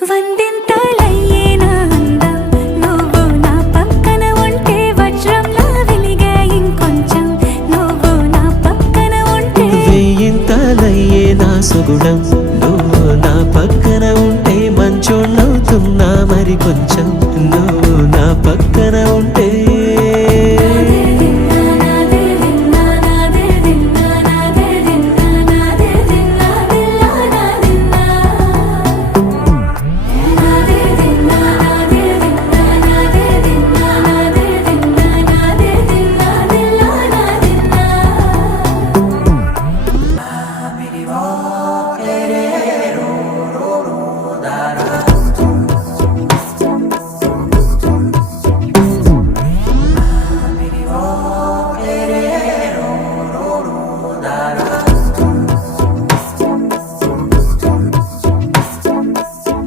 వందింతలయ్యేనా అందం నువ్వు నా పక్కన ఉంటే వజ్రంలా వెలిగే ఇంకొంచెం నువ్వు నా పక్కన ఉంటే వెయ్యింతలయ్యేనా సుగుణం నువ్వు నా పక్కన ఉంటే మంచోళ్ళవుతున్నా మరి కొంచెం